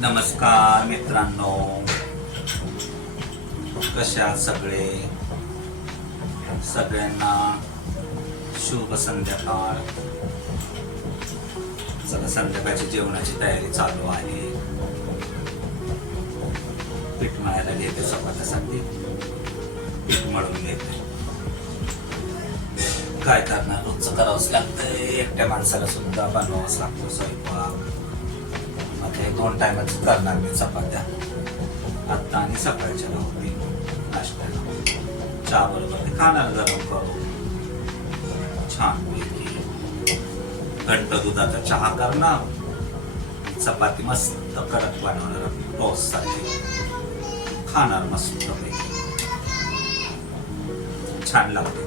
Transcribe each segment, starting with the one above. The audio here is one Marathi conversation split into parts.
नमस्कार मित्रांनो, कशा सगळे सगळ्यांना शुभ संध्याकाळ. चला, संध्याकाळची जेवणाची तयारी चालू आहे. पीठ मळायला घेते, चपात्यासाठी पीठ मळून घेते. काय करणार, रोजचं करावंच लागतंय. एकट्या माणसाला सुद्धा बनवावंच लागतो स्वयंपाक. मग हे 2 टायमाच करणार मी चपात्या, आत्ता आणि सकाळच्या होती नाश्त्याला. चहा बरोबर ते खाणार गरम करून छान पैकी. घट्ट दुधाचा चहा करणार, चपाती मस्त कडक बनवणार टोस्ट साठी खाणार मस्त पैकी. छान लागते.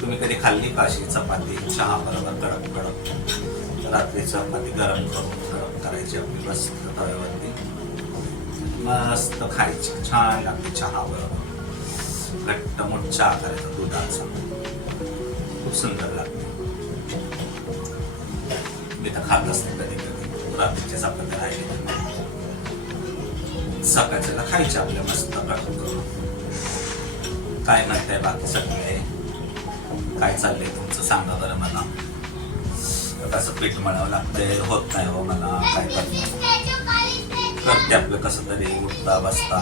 तुम्ही कधी खाल्ली का अशी चपाती चहा बरोबर कडक कडक? रात्री चपाती गरम करून करायची आपली मस्त तव्यावरती, मस्त खायची, छान लागते चहा बरोबर. घट्ट मोठ चहा करायचा दुधाचा, खूप सुंदर लागते. मी तर खात असते कधी कधी. रात्रीच्या चपात्या राहिले सकाळच्याला खायच्या आपल्या मस्त कडक करून. काय म्हणताय बाकी सगळे? काय चाललंय तुमचं सांगा बरं मला. कसं पीठ मळावं लागतंय, होत नाही हो मला. काय करते आपलं कसं तरी, उठता बसता.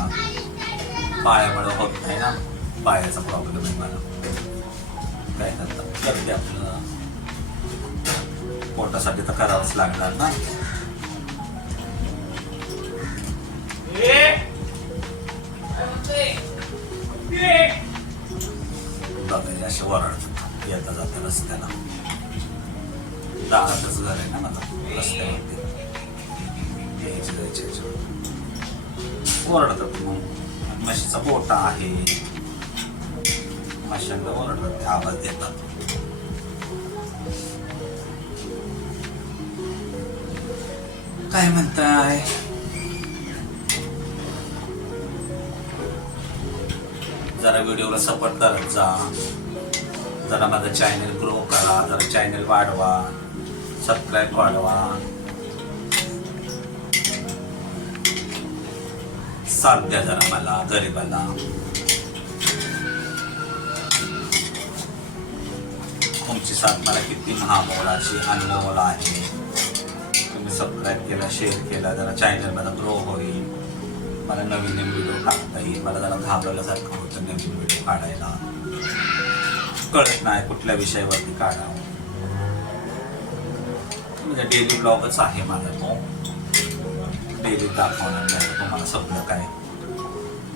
पायामुळे होत नाही ना, पायाचा प्रॉब्लेम आहे मला. काय करतात, करते आपलं. पोटासाठी तर करावंच लागणार ना. बघा असे ओरडतात येता जाता रस्त्याला. दारातच घर आहे ना मला, रस्त्यावरती यायचे जायचे ओरडतात. मग म्हशीचा पोटा आहे, म्हशांना ओरडतात, ते आवाज देतात. काय म्हणताय? जरा व्हिडिओला सपोर्ट करत जा, जरा माझं चॅनल ग्रो करा, जरा चॅनल वाढवा, सबस्क्राईब वाढवा. साथ द्या जरा मला गरीबाला. तुमची साथ मला किती महामोलाची अनमोल आहे. तुम्ही सबस्क्राईब केला, शेअर केला, जरा चॅनल मला ग्रो होईल. मला नवीन नवीन व्हिडिओ टाकता येईल. मला जरा घाबरल्यासारखं होतं नवीन व्हिडिओ काढायला. कळत नाही कुठल्या विषयावरती काढावं. म्हणजे डेली ब्लॉगच आहे माझा तो. डेली दाखवणार नाही तुम्हाला सगळं काय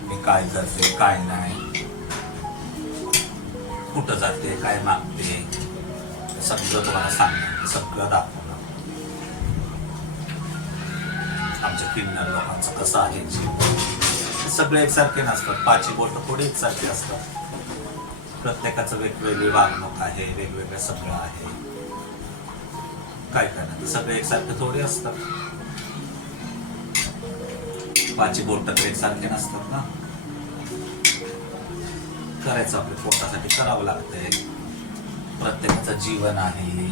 मी काय करते, काय नाही, कुठं जाते, काय मागते, सगळं तुम्हाला सांगणार, सगळं दाखवणार. आमच्या किन्नर लोकांचं कसं आहे जीव. सगळे एकसारखे नसतात. 5 बोट थोडे एकसारखे असतात. प्रत्येकाचं वेगवेगळी वागणूक आहे, वेगवेगळं सगळं आहे. काय करणार, सगळे एकसारखे थोडे असतात. 5 बोट तर एकसारखे नसतात ना. करायचं आपल्या पोटासाठी करावं लागतंय. प्रत्येकाचं जीवन आहे.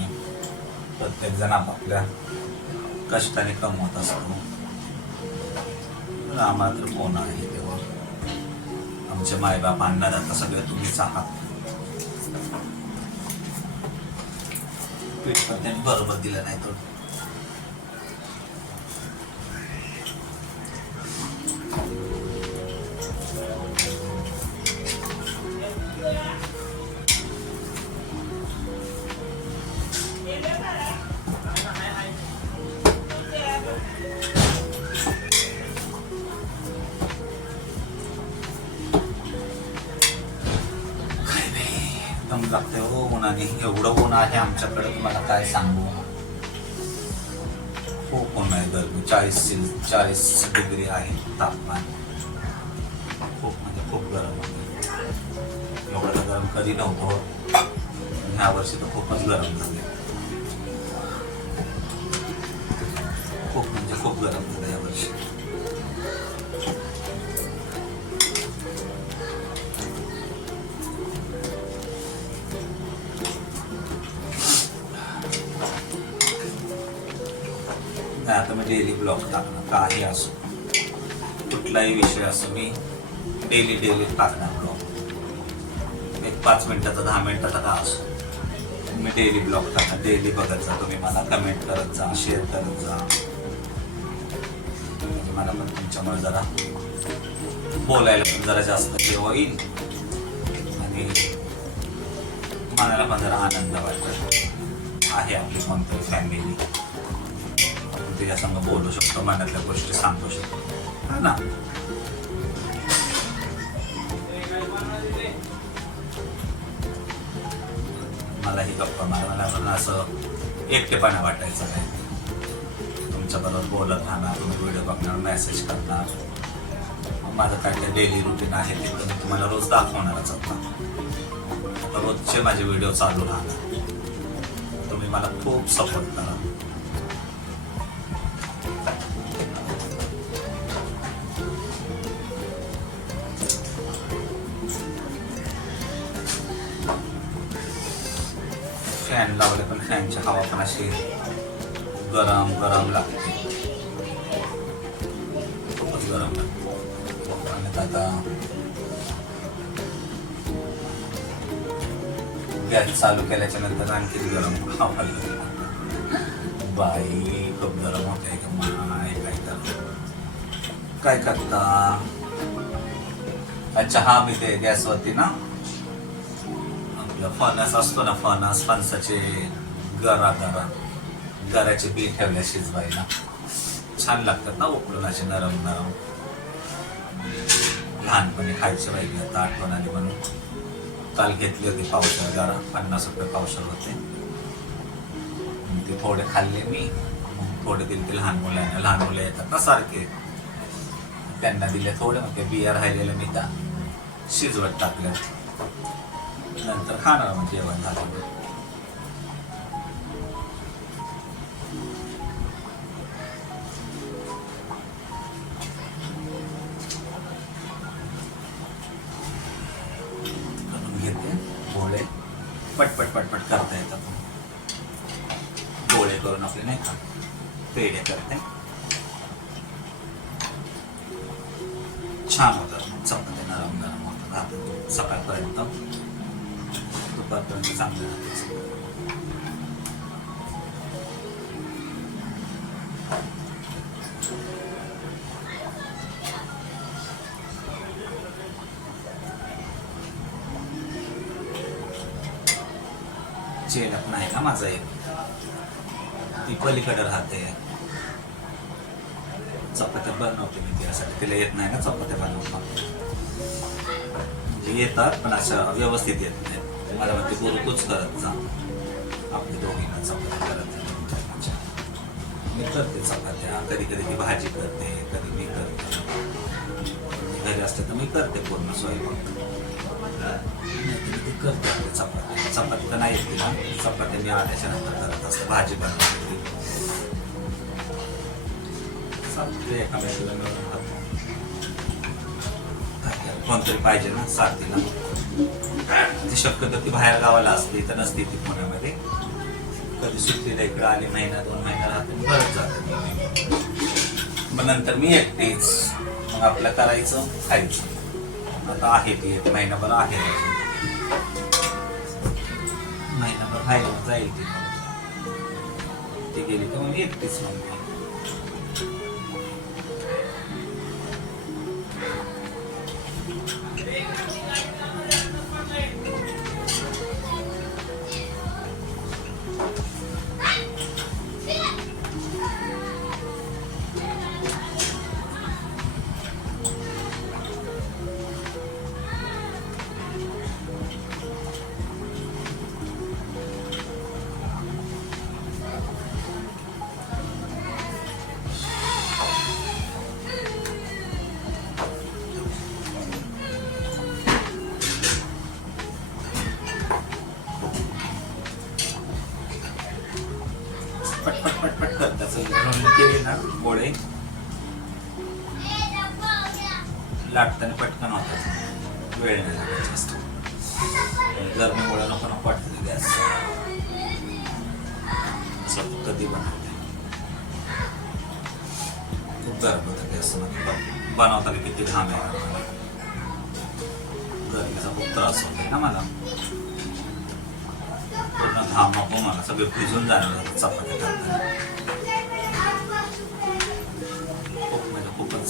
प्रत्येक जण आपापल्या कष्टाने कमवत असतो. आम्हाला तर कोण आहे तेव्हा? आमचे मायबाप अन्नदाता सगळे तुम्हीच आहात. पीठ पण त्यांनी बरोबर दिलं नाही तर दम लागते हो उन्हाने. एवढं ऊन आहे आमच्याकडे तुम्हाला काय सांगू. खूप ऊन आहे. गरमी 40 डिग्री आहे तापमान. खूप म्हणजे खूप गरम होते. एवढं तर गरम कधी नव्हतं. ह्या वर्षी तर खूपच गरम झाले. खूप म्हणजे खूप गरम झालं या वर्षी. नाही आता मी डेली ब्लॉग टाकणार, काही असो कुठलाही विषय असो मी डेली टाकणार ब्लॉग. एक 5 मिनिटाचा 10 मिनिटाचा का असो मी डेली ब्लॉग टाकणार. डेली बघत जा तुम्ही, मला कमेंट करत जा, शेअर करत जा. म्हणजे मला पण तुमच्यामुळे जरा बोलायला पण जरा जास्त हे होईल आणि मनाला पण जरा आनंद वाटत आहे. आपली कोणती फॅमिली तिच्या संग बोलू शकतो, मनातल्या गोष्टी सांगू शकतो, हा ना. मला ही गप्पा मला पण असं एकटेपणा वाटायचं नाही. तुमच्याबरोबर बोलत राहणार, तुम्ही व्हिडिओ बघणार, मेसेज करणार. माझं काय काय डेली रुटीन आहे ते तर मी तुम्हाला रोज दाखवणारच आता. रोजचे माझे व्हिडिओ चालू राहणार. तुम्ही मला खूप सपोर्ट करा. फॅन लावले पण फॅनची हवा पण अशी गरम गरम लागते, खूपच गरम लागते. आणि आता गॅस चालू केल्याच्या नंतर आणखी गरम हवा लागते. बाई खूप गरम होते का माय, काय करता. अच्छा हा मी ते गॅसवरती ना फणस असतो ना, फणसाचे गराचे बी ठेवल्या शिजवायला, छान लागतात ना उकडून असे नरम नरम. लहानपणी खायचे पाहिजे, आता आठवण आली म्हणून. काल घेतली होती पावशर गरा, 50 रुपये पावशर होते. ते थोडे खाल्ले मी, थोडे दिले ते लहान मुलांना. लहान मुलं येतात ना सारखे, त्यांना दिले थोडे. मग ते बिया राहिलेलं मी त्या शिजवत टाकल्या, नंतर खाणार मग जेवण झालं. करून घेते गोळे, पटपट करता येतात. गोळे करून आपले नाही का पेढे करते, छान होतात. चपाती नरम नरम होतात सकाळपर्यंत, दुपारपर्यंत चांगलं राहते. चेलत नाही ना माझा एक, ती पलीकडे राहते. चपात्या बनवते मी तिच्यासाठी, तिला येत नाही ना चपात्या बनवता. म्हणजे येतात पण अशा व्यवस्थित येत नाही. मला म्हणते गुरु तूच करत जा, आपली दोघींना चपात्या करत जा. मी करते चपात्या, कधी कधी ती भाजी करते, कधी मी करते. घरी असते तर मी करते पूर्ण स्वयंपाक, ती करते चपात्या. चपाती तर नाही येते ना, चपात्या मी आल्याच्या नंतर करत असते. भाजी बनवते ते एकामेकाला मिळून खातो. कोणतरी पाहिजे ना साथीला. ती शक्यतो ती बाहेर गावाला असते, तर नसते ती पुण्यामध्ये. कधी सुट्टीला इकडे आली, 1-2 महिना राहते, परत जाते. मग नंतर मी एकटीच, मग आपलं करायचं खायचं. आता आहे ती एक महिनाभर आहे, महिनाभर राहायला जाईल ती गेली तर मग एकटीच म्हणते. पटपट करतात केले ना गोळे, लाटताना पटकन होतात, वेळ नाही लागत जास्त. गरमीमुळे नको वाटतं गॅस. असं कधी बनवते गरम होतं गॅसमध्ये बनवताना किती घाम आहे मला गरमीचा खूप त्रास होतो ना मला पूर्ण घाम नको मला सगळे भिजून जाणार चपात्या करताना खूप म्हणजे खूपच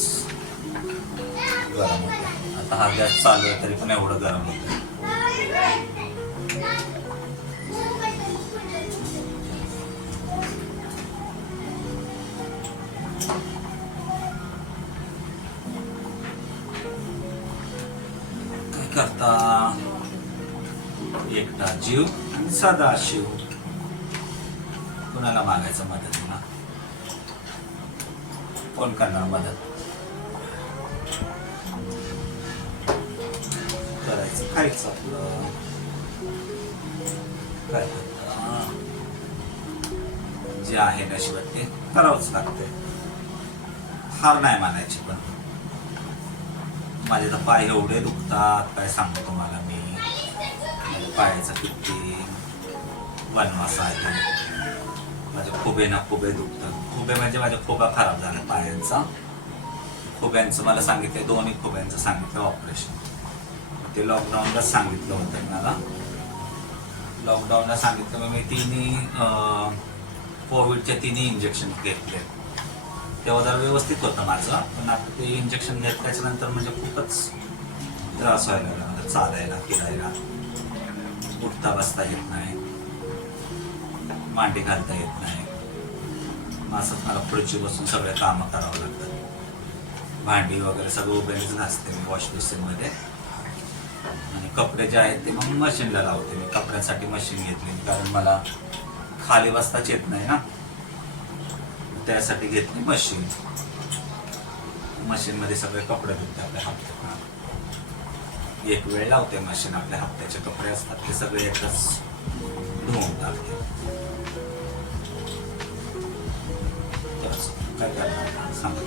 गरम होतं आता हा गॅस चालू आहे तरी पण एवढं गरम होतं करता एकटा जीव आणि सदा शिव कुणाला मागायचं मदतीला कोण करणार मदत करायचं खायचं आपलं काय करता जे आहे नशिबात ते करावंच लागते हार नाही मानायची पण माझे तर पाय एवढे दुखतात काय सांगतो तुम्हाला मी पायाचा किती वनवास आहे माझ्या खुबे ना खुबे दुखतात खुबे म्हणजे माझ्या खोबा खराब झाला पायांचा खुब्यांचं मला सांगितलं दोन्ही खुब्यांचं सांगितलं ऑपरेशन ते लॉकडाऊनलाच सांगितलं होतं मला लॉकडाऊनला सांगितलं मी तिन्ही कोविडचे तिन्ही इंजेक्शन घेतले तेव्हा जर व्यवस्थित होतं माझं पण आता ते इंजेक्शन घेतल्याच्या नंतर म्हणजे खूपच त्रास व्हायला लागला मला चालायला फिरायला उठता बसता येत नाही मांडी घालता येत नाही असंच मला खुर्ची बसून सगळे कामं करावं लागतात भांडी वगैरे सगळं उभ्यानेच घासते मी वॉश बेसिनमध्ये आणि कपडे जे आहेत ते मग मशीनला लावते मी कपड्यांसाठी मशीन घेतली कारण मला खाली बसताच येत नाही ना त्यासाठी घेतली मशीन मध्ये सगळे कपडे धुते आपल्या हप्त्यात एक वेळ लावते मशीन आपल्या हप्त्याचे कपडे असतात ते सगळे एकच धुवून टाकते काय करणार सांगा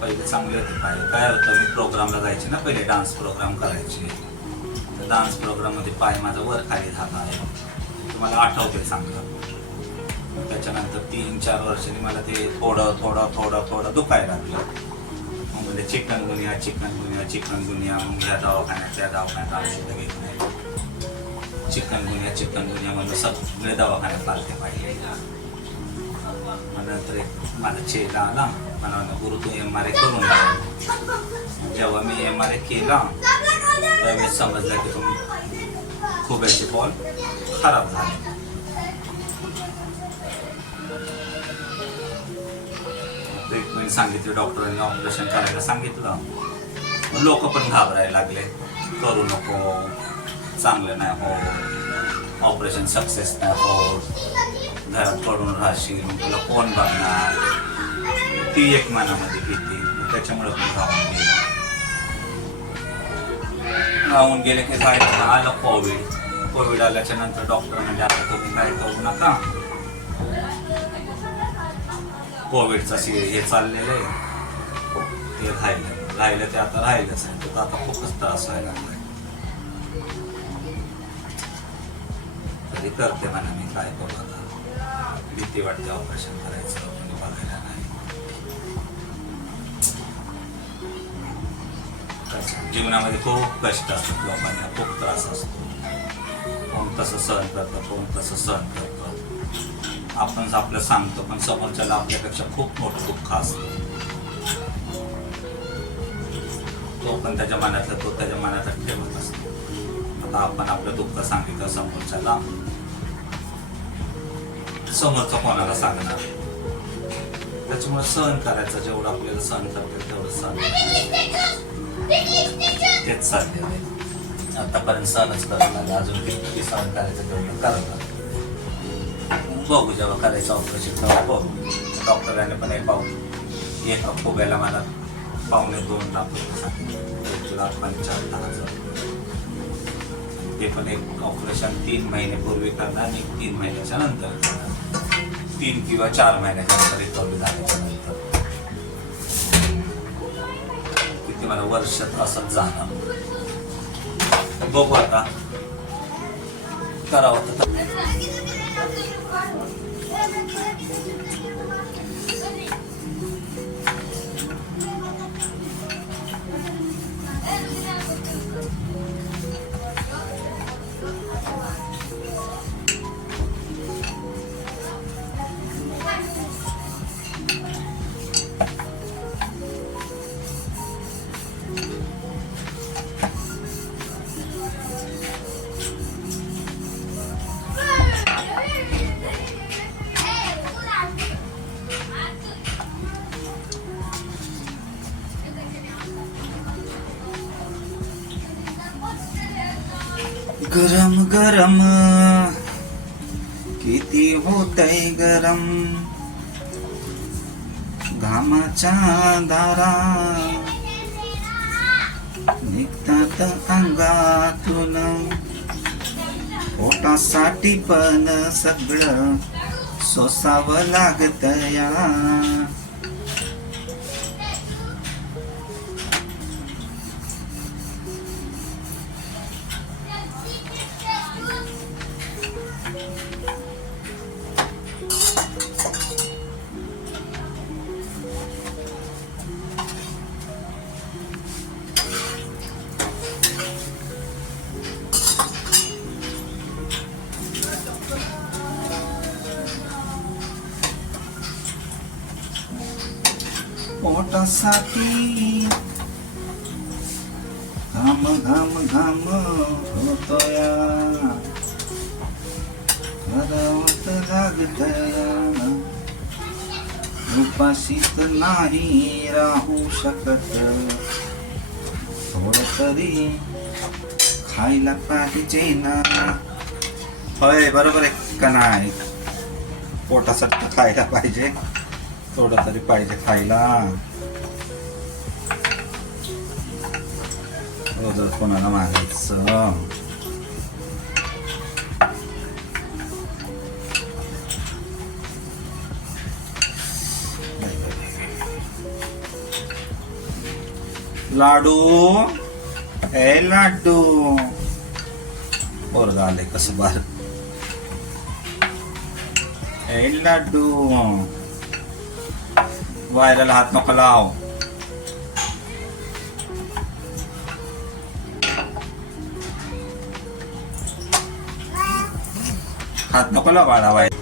पहिले चांगले होते काय होतं मी प्रोग्रामला जायचे ना पहिले डान्स प्रोग्राम करायचे डान्स प्रोग्राम मध्ये पाय माझा वर खाली झाला आहे तुम्हाला आठवते चांगलं त्याच्यानंतर 3-4 वर्षांनी मला ते थोडं दुखायला लागलं मग म्हणजे चिकनगुनिया मग ह्या दवाखान्यात त्या दवाखान्यात औषधं घेत नाही चिकनगुनिया म्हणून सगळे दवाखान्यात लागते पाहिजे मग नंतर एक माझा चेला आला मला गुरु तू MRI करून जेव्हा मी MRI केला त्यावेळेस समजलं की तुम्ही खुब्याचे बॉल खराब झाले ट्रीटमेंट सांगितली डॉक्टरांनी ऑपरेशन करायला सांगितलं लोक पण घाबरायला लागले करू नको चांगलं नाही हो ऑपरेशन सक्सेस नाही हो घरात पडून राहशील तुला कोण बघणार ती एक मनामध्ये भीती त्याच्यामुळे पण राहून गेले की काय आलं कोविड आल्याच्या नंतर डॉक्टर म्हणजे आता तुम्ही काय करू नका कोविडचा हे चाललेलं आहे ते राहिलं ते आता राहिलंच आहे तर आता खूपच त्रास व्हायला लागलाय तरी करते म्हणा मी काय करू आता भीती वाटते ऑपरेशन करायचं कोणी बघायला नाही जीवनामध्ये खूप कष्ट असतात लोकांना खूप त्रास असतो कोण तसं सहन करतं आपण आपलं सांगतो पण समोरच्याला आपल्यापेक्षा खूप मोठं दुःख असतं तो पण त्याच्या मनातलं ठेवत असतो आता आपण आपलं दुःख सांगितलं समोरच्याला समोरचं कोणाला सांगणार त्याच्यामुळे सहन करायचं जेवढं आपल्याला सहन करतील तेवढं सहन तेच चालले आहे आतापर्यंत सहनच करणार अजून किती सहन करायचं तेवढं करणार बघू जेव्हा करायचं ऑपरेशन तेव्हा बघू डॉक्टरांनी पण एक एका खुब्याला मला 2.5 लाख सांगितलं 1,75,000 ते पण एक ऑपरेशन 3 महिन्यापूर्वी करणार आणि 3 महिन्याच्या नंतर करणार 3 किंवा 4 महिन्याच्या नंतर रिकव्हरी झाल्याच्या नंतर किती मला वर्षात असंच जाणार बघू आता करावं तर गरम गरम किती होतय गरम घामाच्या दारा निघतात अंगातून पोटासाठी पण सगळं सोसावं लागतया पोटासाठी घाम घाम घाम होतोया करावत लागतया उपाशीत नाही राहू शकत थोडं तरी खायला पाहिजे ना होय बरोबर आहे का नाही पोटासाठी खायला पाहिजे थोडं तरी पाहिजे खायला रोज कोणाला मागायचं लाडू ए लाडू पोरगं आलंय कसं बार ए लाडू वायराला हात नको लाव हात नको लाव बाळा वायर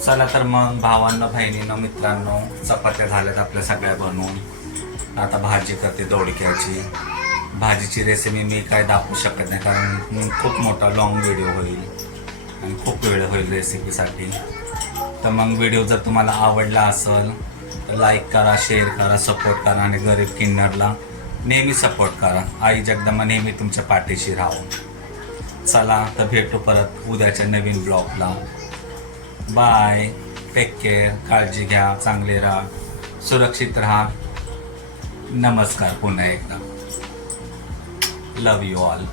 चला तर मग भावांनो बहिणींनो मित्रांनो चपात्या झाल्यात आपल्या सगळ्या बनवून आता भाजी करते दोडक्याची भाजीची रेसिपी मी काय दाखवू शकत नाही कारण खूप मोठा लॉंग व्हिडिओ होईल आणि खूप वेळ होईल रेसिपीसाठी तर मग व्हिडिओ जर तुम्हाला आवडला असेल लाईक करा शेअर करा सपोर्ट करा आणि गरीब किन्नरला नेहमी सपोर्ट करा आई जगदंबा नेहमी तुमच्या पाठीशी राहू चला तर भेटू परत उद्याच्या नवीन ब्लॉगला बाय टेक केअर काळजी घ्या चांगले राहा सुरक्षित राहा नमस्कार पुन्हा एकदा लव यू ऑल